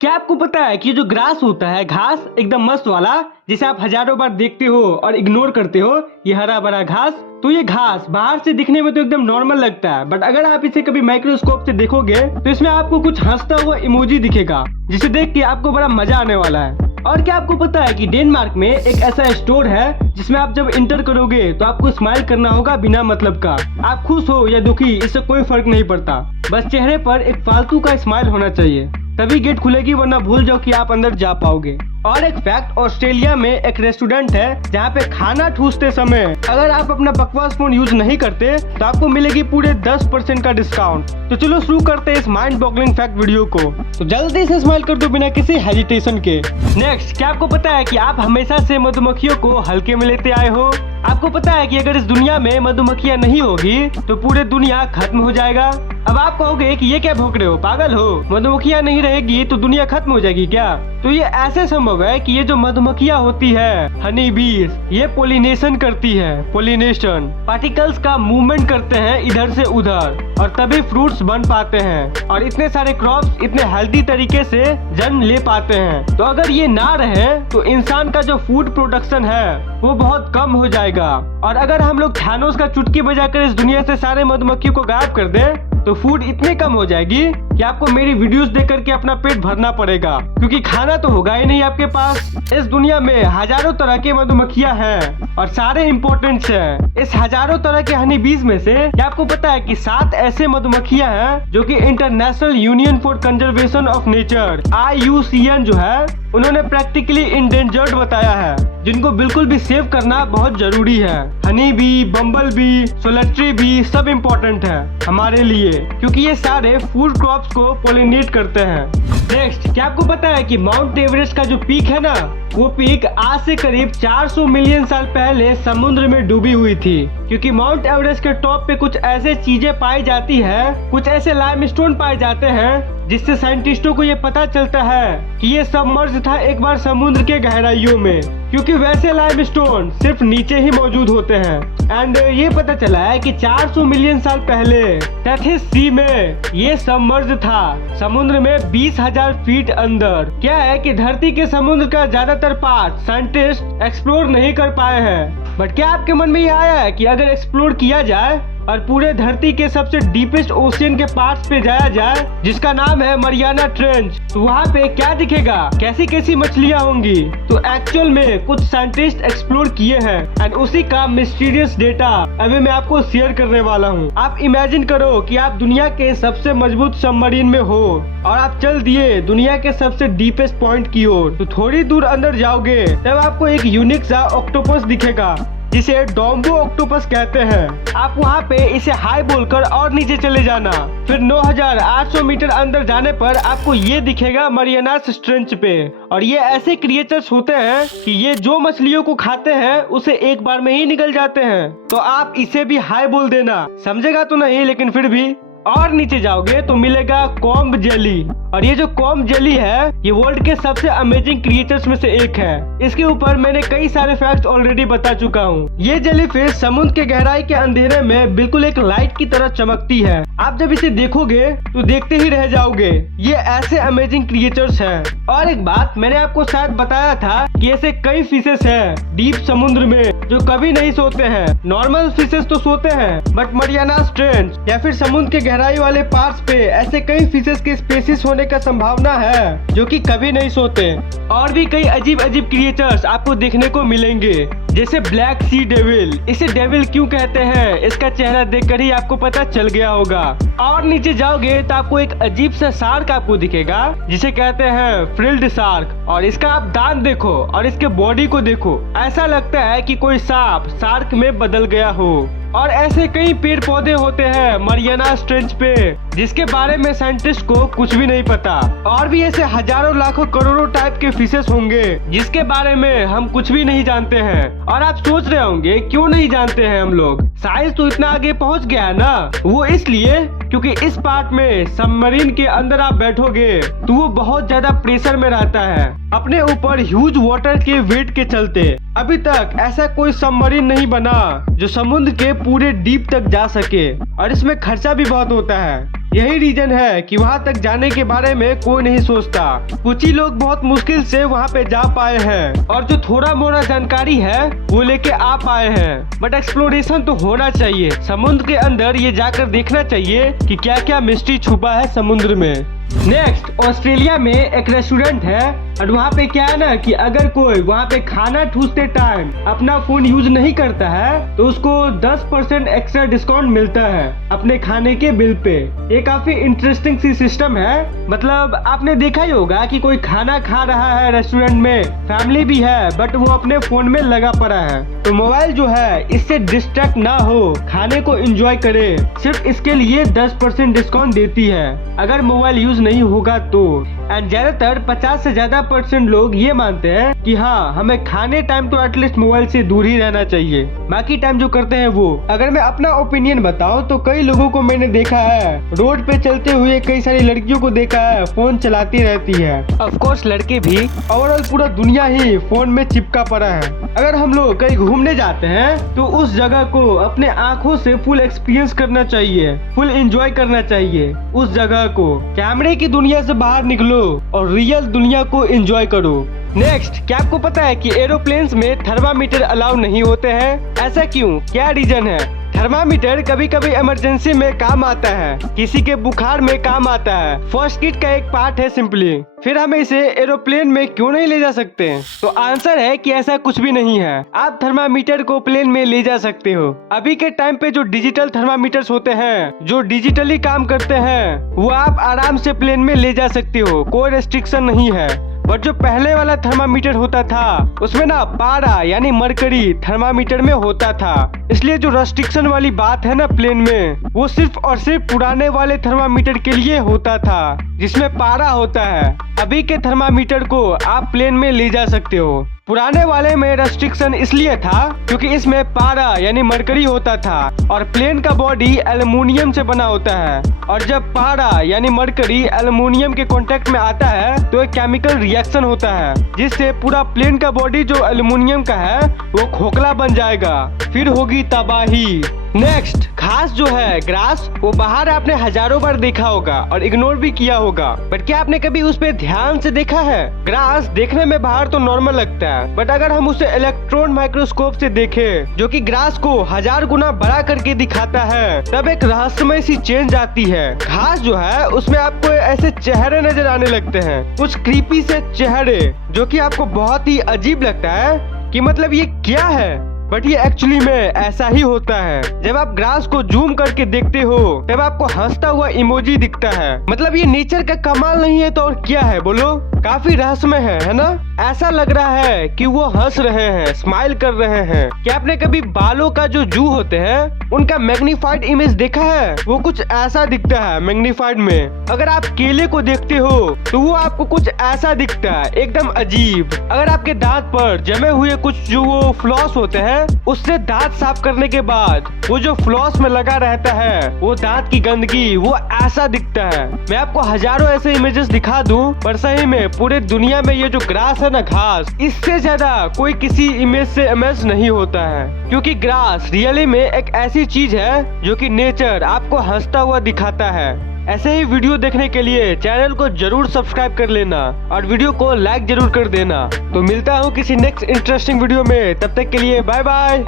क्या आपको पता है कि ये जो ग्रास होता है, घास एकदम मस्त वाला, जिसे आप हजारों बार देखते हो और इग्नोर करते हो, ये हरा भरा घास, तो ये घास बाहर से दिखने में तो एकदम नॉर्मल लगता है, बट अगर आप इसे कभी माइक्रोस्कोप से देखोगे तो इसमें आपको कुछ हंसता हुआ इमोजी दिखेगा, जिसे देख के आपको बड़ा मजा आने वाला है। और क्या आपको पता है कि डेनमार्क में एक ऐसा स्टोर है जिसमें आप जब इंटर करोगे तो आपको स्माइल करना होगा बिना मतलब का। आप खुश हो या दुखी, इससे कोई फर्क नहीं पड़ता, बस चेहरे पर एक फालतू का स्माइल होना चाहिए, तभी गेट खुलेगी, वरना भूल जाओ कि आप अंदर जा पाओगे। और एक फैक्ट, ऑस्ट्रेलिया में एक रेस्टोरेंट है जहाँ पे खाना ठूसते समय अगर आप अपना बकवास फोन यूज नहीं करते तो आपको मिलेगी पूरे 10% का डिस्काउंट। तो चलो शुरू करते हैं इस माइंड बॉगलिंग फैक्ट वीडियो को। तो जल्दी से स्माइल कर दो बिना किसी हेजिटेशन के। नेक्स्ट, क्या आपको पता है कि आप हमेशा से मधुमक्खियों को हल्के में लेते आए हो? आपको पता है कि अगर इस दुनिया में मधुमक्खियां नहीं होगी तो पूरी दुनिया खत्म हो जाएगा। अब आप कहोगे कि ये क्या भौंक रहे हो, पागल हो, मधुमक्खियां नहीं रहेगी तो दुनिया खत्म हो जाएगी क्या? तो ये ऐसे संभव है कि ये जो मधुमक्खियां होती है, हनी बीज, ये पोलिनेशन करती है। पोलिनेशन पार्टिकल्स का मूवमेंट करते हैं इधर से उधर, और तभी फ्रूट्स बन पाते हैं और इतने सारे क्रॉप्स इतने हेल्दी तरीके से जन्म ले पाते हैं। तो अगर ये ना रहे तो इंसान का जो फूड प्रोडक्शन है वो बहुत कम हो जाएगा। और अगर हम लोग थानोस का चुटकी बजाकर इस दुनिया से सारे मधुमक्खियों को गायब कर दें तो फूड इतनी कम हो जाएगी कि आपको मेरी वीडियोस देख करके अपना पेट भरना पड़ेगा, क्योंकि खाना तो होगा ही नहीं आपके पास। इस दुनिया में हजारों तरह के मधुमक्खियां हैं और सारे इम्पोर्टेंट हैं। इस हजारों तरह के हनी बीज में से क्या आपको पता है कि 7 ऐसे मधुमक्खियां हैं जो कि international union for conservation of nature IUCN जो है उन्होंने प्रैक्टिकली इंडेंजर्ड बताया है, जिनको बिल्कुल भी सेव करना बहुत जरूरी है। Honey bee, bumble bee, solitary bee सब इम्पोर्टेंट है हमारे लिए, क्योंकि ये सारे फूड क्रॉप्स को पोलिनेट करते हैं। नेक्स्ट, क्या आपको पता है कि माउंट एवरेस्ट का जो पीक है ना, वो पीक आज से करीब 400 मिलियन साल पहले समुद्र में डूबी हुई थी, क्योंकि माउंट एवरेस्ट के टॉप पे कुछ ऐसे चीजें पाई जाती है, कुछ ऐसे लाइमस्टोन पाए जाते हैं, जिससे साइंटिस्टों को ये पता चलता है कि ये सबमर्ज था एक बार समुद्र के गहराइयों में, क्योंकि वैसे लाइमस्टोन सिर्फ नीचे ही मौजूद होते हैं। एंड ये पता चला है कि 400 मिलियन साल पहले टेथिस सी में ये सबमर्ज था, समुद्र में 20,000 फीट अंदर। क्या है कि धरती के समुद्र का ज्यादातर पार्ट साइंटिस्ट एक्सप्लोर नहीं कर पाए हैं, बट क्या आपके मन में ये आया है कि अगर एक्सप्लोर किया जाए और पूरे धरती के सबसे डीपेस्ट ओशियन के पार्ट्स पे जाया जाए, जिसका नाम है मरियाना ट्रेंच, तो वहाँ पे क्या दिखेगा, कैसी कैसी मछलियाँ होंगी? तो एक्चुअल में कुछ साइंटिस्ट एक्सप्लोर किए हैं एंड उसी का मिस्टीरियस डेटा अभी मैं आपको शेयर करने वाला हूँ। आप इमेजिन करो कि आप दुनिया के सबसे मजबूत सबमरीन में हो और आप चल दिए दुनिया के सबसे डीपेस्ट पॉइंट की ओर, तो थोड़ी दूर अंदर जाओगे तब आपको एक यूनिक सा ऑक्टोपस दिखेगा, जिसे डोम्बो ऑक्टोपस कहते हैं। आप वहाँ पे इसे हाई बोलकर और नीचे चले जाना, फिर 9,800 मीटर अंदर जाने पर आपको ये दिखेगा मरियानास ट्रेंच पे। और ये ऐसे क्रिएचर्स होते हैं कि ये जो मछलियों को खाते हैं उसे एक बार में ही निकल जाते हैं। तो आप इसे भी हाई बोल देना, समझेगा तो नहीं लेकिन फिर भी। और नीचे जाओगे तो मिलेगा कॉम्ब जेली, और ये जो कॉम्ब जेली है ये वर्ल्ड के सबसे अमेजिंग क्रिएचर्स में से एक है। इसके ऊपर मैंने कई सारे फैक्ट्स ऑलरेडी बता चुका हूँ। ये जेलीफिश समुद्र के गहराई के अंधेरे में बिल्कुल एक लाइट की तरह चमकती है। आप जब इसे देखोगे तो देखते ही रह जाओगे, ये ऐसे अमेजिंग क्रिएचर्स हैं। और एक बात मैंने आपको शायद बताया था कि ऐसे कई फिशेस हैं डीप समुद्र में जो कभी नहीं सोते हैं। नॉर्मल फिशेस तो सोते हैं, बट मरियानास ट्रेंच या फिर समुद्र के गहराई वाले पार्ट्स पे ऐसे कई फिशेस के स्पीशीज होने का संभावना है जो कि कभी नहीं सोते। और भी कई अजीब अजीब क्रिएचर्स आपको देखने को मिलेंगे, जैसे ब्लैक सी डेविल। इसे डेविल क्यों कहते हैं इसका चेहरा देखकर ही आपको पता चल गया होगा। और नीचे जाओगे तो आपको एक अजीब सा शार्क आपको दिखेगा, जिसे कहते हैं फ्रिल्ड शार्क। और इसका आप दांत देखो और इसके बॉडी को देखो, ऐसा लगता है कि कोई सांप शार्क में बदल गया हो। और ऐसे कई पेड़ पौधे होते हैं मरियानास ट्रेंच पे, जिसके बारे में साइंटिस्ट को कुछ भी नहीं पता। और भी ऐसे हजारों लाखों करोड़ों टाइप के फिशेस होंगे जिसके बारे में हम कुछ भी नहीं जानते हैं। और आप सोच रहे होंगे क्यों नहीं जानते हैं हम लोग, साइंस तो इतना आगे पहुंच गया है ना। वो इसलिए क्योंकि इस पार्ट में सबमरीन के अंदर आप बैठोगे तो वो बहुत ज्यादा प्रेशर में रहता है, अपने ऊपर ह्यूज वाटर के वेट के चलते। अभी तक ऐसा कोई सबमरीन नहीं बना जो समुद्र के पूरे डीप तक जा सके, और इसमें खर्चा भी बहुत होता है। यही रीजन है कि वहाँ तक जाने के बारे में कोई नहीं सोचता। कुछ ही लोग बहुत मुश्किल से वहाँ पे जा पाए हैं और जो थोड़ा मोड़ा जानकारी है वो लेके आ पाए हैं। बट एक्सप्लोरेशन तो होना चाहिए, समुद्र के अंदर ये जाकर देखना चाहिए कि क्या क्या मिस्ट्री छुपा है समुद्र में। नेक्स्ट, ऑस्ट्रेलिया में एक रेस्टोरेंट है और वहाँ पे क्या है ना कि अगर कोई वहाँ पे खाना ठूसते टाइम अपना फोन यूज नहीं करता है तो उसको 10% एक्स्ट्रा डिस्काउंट मिलता है अपने खाने के बिल पे। ये काफी इंटरेस्टिंग सी सिस्टम है। मतलब आपने देखा ही होगा कि कोई खाना खा रहा है रेस्टोरेंट में, फैमिली भी है बट वो अपने फोन में लगा पड़ा है, तो मोबाइल जो है इससे डिस्ट्रैक्ट ना हो, खाने को एंजॉय करे, सिर्फ इसके लिए 10% डिस्काउंट देती है अगर मोबाइल यूज नहीं होगा तो। एंड ज्यादातर 50 से ज्यादा % लोग ये मानते हैं कि हाँ हमें खाने टाइम तो एटलीस्ट मोबाइल से दूर ही रहना चाहिए, बाकी टाइम जो करते हैं वो। अगर मैं अपना ओपिनियन बताऊं तो कई लोगों को मैंने देखा है रोड पे चलते हुए, कई सारी लड़कियों को देखा है फोन चलाती रहती है। ऑफ कोर्स लड़के भी, ओवरऑल पूरा दुनिया ही फोन में चिपका पड़ा है। अगर हम लोग कहीं घूमने जाते हैं तो उस जगह को अपने आँखों से फुल एक्सपीरियंस करना चाहिए, फुल एंजॉय करना चाहिए उस जगह को। कैमरे की दुनिया से बाहर निकलो और रियल दुनिया को एंजॉय करो। नेक्स्ट, क्या आपको पता है कि एरोप्लेन्स में थर्मामीटर अलाउ नहीं होते हैं? ऐसा क्यों, क्या रीजन है? थर्मामीटर कभी कभी इमरजेंसी में काम आता है, किसी के बुखार में काम आता है, फर्स्ट किट का एक पार्ट है सिंपली। फिर हमें इसे एरोप्लेन में क्यों नहीं ले जा सकते? तो आंसर है कि ऐसा कुछ भी नहीं है। आप थर्मामीटर को प्लेन में ले जा सकते हो। अभी के टाइम पे जो डिजिटल थर्मामीटर्स होते हैं, जो डिजिटली काम करते हैं, वो आप आराम से प्लेन में ले जा सकते हो, कोई रेस्ट्रिक्शन नहीं है। बट जो पहले वाला थर्मामीटर होता था उसमें ना पारा यानी मरकरी थर्मामीटर में होता था, इसलिए जो रेस्ट्रिक्शन वाली बात है ना प्लेन में, वो सिर्फ और सिर्फ पुराने वाले थर्मामीटर के लिए होता था जिसमें पारा होता है। अभी के थर्मामीटर को आप प्लेन में ले जा सकते हो। पुराने वाले में रेस्ट्रिक्शन इसलिए था क्योंकि इसमें पारा यानी मरकरी होता था और प्लेन का बॉडी एल्युमिनियम से बना होता है, और जब पारा यानी मरकरी एल्युमिनियम के कांटेक्ट में आता है तो एक केमिकल रिएक्शन होता है जिससे पूरा प्लेन का बॉडी जो एल्युमिनियम का है वो खोखला बन जाएगा, फिर होगी तबाही। नेक्स्ट, घास जो है ग्रास, वो बाहर आपने हजारों बार देखा होगा और इग्नोर भी किया होगा, बट क्या आपने कभी उस पे ध्यान से देखा है? ग्रास देखने में बाहर तो नॉर्मल लगता है, बट अगर हम उसे इलेक्ट्रॉन माइक्रोस्कोप से देखें जो कि ग्रास को 1000 गुना बड़ा करके दिखाता है, तब एक रहस्यमय सी चेंज आती है। घास जो है उसमें आपको ऐसे चेहरे नजर आने लगते हैं, कुछ क्रीपी से चेहरे, जो कि आपको बहुत ही अजीब लगता है कि मतलब ये क्या है, बट ये एक्चुअली में ऐसा ही होता है। जब आप ग्रास को जूम करके देखते हो तब आपको हंसता हुआ इमोजी दिखता है। मतलब ये नेचर का कमाल नहीं है तो और क्या है बोलो? काफी रहस्यमय है ना? ऐसा लग रहा है कि वो हंस रहे हैं, स्माइल कर रहे हैं। क्या आपने कभी बालों का जो जू होते हैं उनका मैग्नीफाइड इमेज देखा है? वो कुछ ऐसा दिखता है मैग्नीफाइड में। अगर आप केले को देखते हो तो वो आपको कुछ ऐसा दिखता है, एकदम अजीब। अगर आपके दांत पर जमे हुए कुछ जो वो फ्लॉस होते हैं, उससे दांत साफ करने के बाद वो जो फ्लॉस में लगा रहता है वो दांत की गंदगी, वो ऐसा दिखता है। मैं आपको हजारों ऐसे इमेजेस दिखा दूं, पर सही में पूरे दुनिया में ये जो ग्रास है ना घास, इससे ज्यादा कोई किसी इमेज से इमेज नहीं होता है, क्योंकि ग्रास रियली में एक ऐसी चीज है जो कि नेचर आपको हंसता हुआ दिखाता है। ऐसे ही वीडियो देखने के लिए चैनल को जरूर सब्सक्राइब कर लेना और वीडियो को लाइक जरूर कर देना। तो मिलता हूँ किसी नेक्स्ट इंटरेस्टिंग वीडियो में, तब तक के लिए बाय बाय।